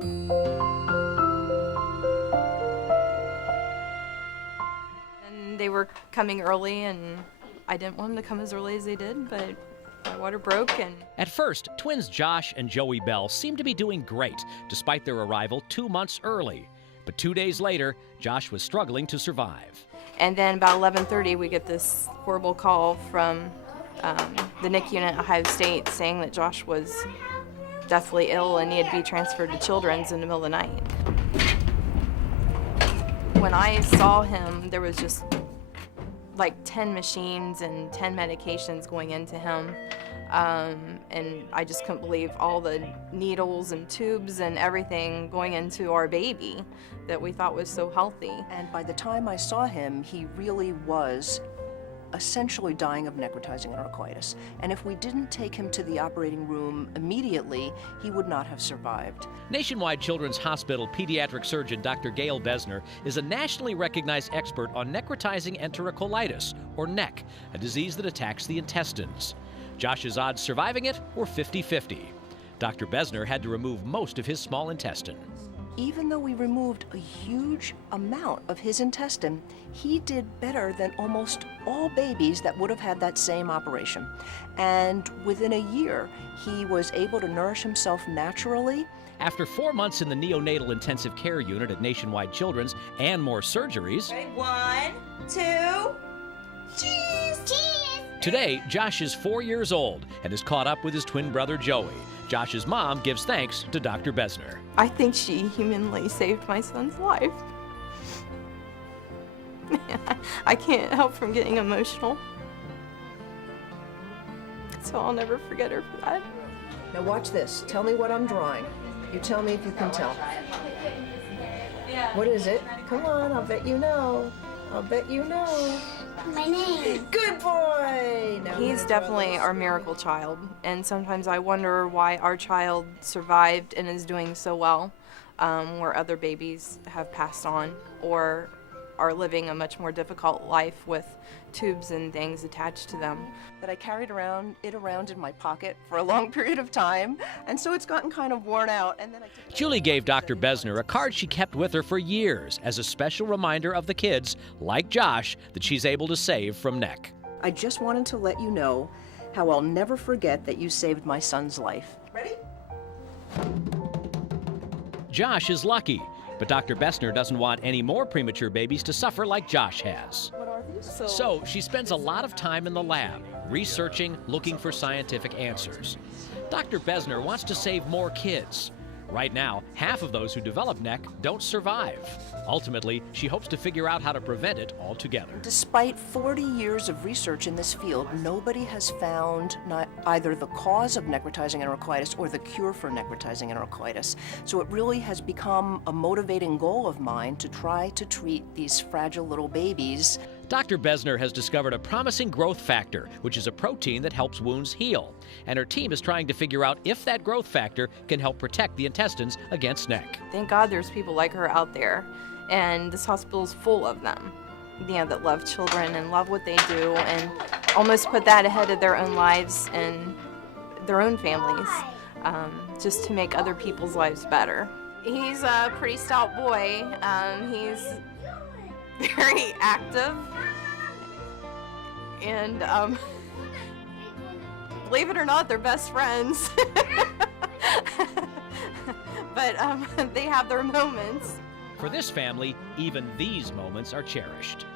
And they were coming early, and I didn't want them to come as early as they did, but my water broke. And at first, twins Josh and Joey Bell seemed to be doing great, despite their arrival 2 months early. But 2 days later, Josh was struggling to survive. And then about 11:30, we get this horrible call from the NICU unit at Ohio State saying that Josh was deathly ill and needed to be transferred to Children's in the middle of the night. When I saw him, there was just like 10 machines and 10 medications going into him. And I just couldn't believe all the needles and tubes and everything going into our baby that we thought was so healthy. And by the time I saw him, he really was essentially dying of necrotizing enterocolitis. And if we didn't take him to the operating room immediately, he would not have survived. Nationwide Children's Hospital pediatric surgeon Dr. Gail Besner is a nationally recognized expert on necrotizing enterocolitis, or NEC, a disease that attacks the intestines. Josh's odds surviving it were 50-50. Dr. Besner had to remove most of his small intestine. Even though we removed a huge amount of his intestine, he did better than almost all babies that would have had that same operation. And within a year, he was able to nourish himself naturally. After 4 months in the neonatal intensive care unit at Nationwide Children's and more surgeries, okay, 1, 2, cheese! Cheese! Today, Josh is 4 years old and is caught up with his twin brother Joey. Josh's mom gives thanks to Dr. Besner. I think she humanly saved my son's life. I can't help from getting emotional. So I'll never forget her for that. Now watch this. Tell me what I'm drawing. You tell me if you can tell. What is it? Come on, I'll bet you know. I'll bet you know. My name. Good boy! Now He's definitely our miracle child, and sometimes I wonder why our child survived and is doing so well, where other babies have passed on or are living a much more difficult life with tubes and things attached to them. That I carried around in my pocket for a long period of time, and so it's gotten kind of worn out. And then Julie gave Dr. Besner a card she kept with her for years as a special reminder of the kids, like Josh, that she's able to save from NEC. I just wanted to let you know how I'll never forget that you saved my son's life. Ready? Josh is lucky, but Dr. Besner doesn't want any more premature babies to suffer like Josh has. What are these? So she spends a lot of time in the lab, researching, looking for scientific answers. Dr. Besner wants to save more kids. Right now, half of those who develop NEC don't survive. Ultimately, she hopes to figure out how to prevent it altogether. Despite 40 years of research in this field, nobody has found either the cause of necrotizing enterocolitis or the cure for necrotizing enterocolitis. So it really has become a motivating goal of mine to try to treat these fragile little babies. Dr. Besner has discovered a promising growth factor, which is a protein that helps wounds heal. And her team is trying to figure out if that growth factor can help protect the intestines against NEC. Thank God there's people like her out there, and this hospital is full of them, that love children and love what they do and almost put that ahead of their own lives and their own families, just to make other people's lives better. He's a pretty stout boy. He's very active, and believe it or not, they're best friends. But they have their moments. For this family, even these moments are cherished.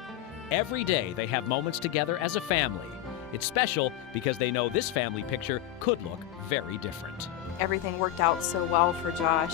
Every day they have moments together as a family. It's special because they know this family picture could look very different. Everything worked out so well for Josh.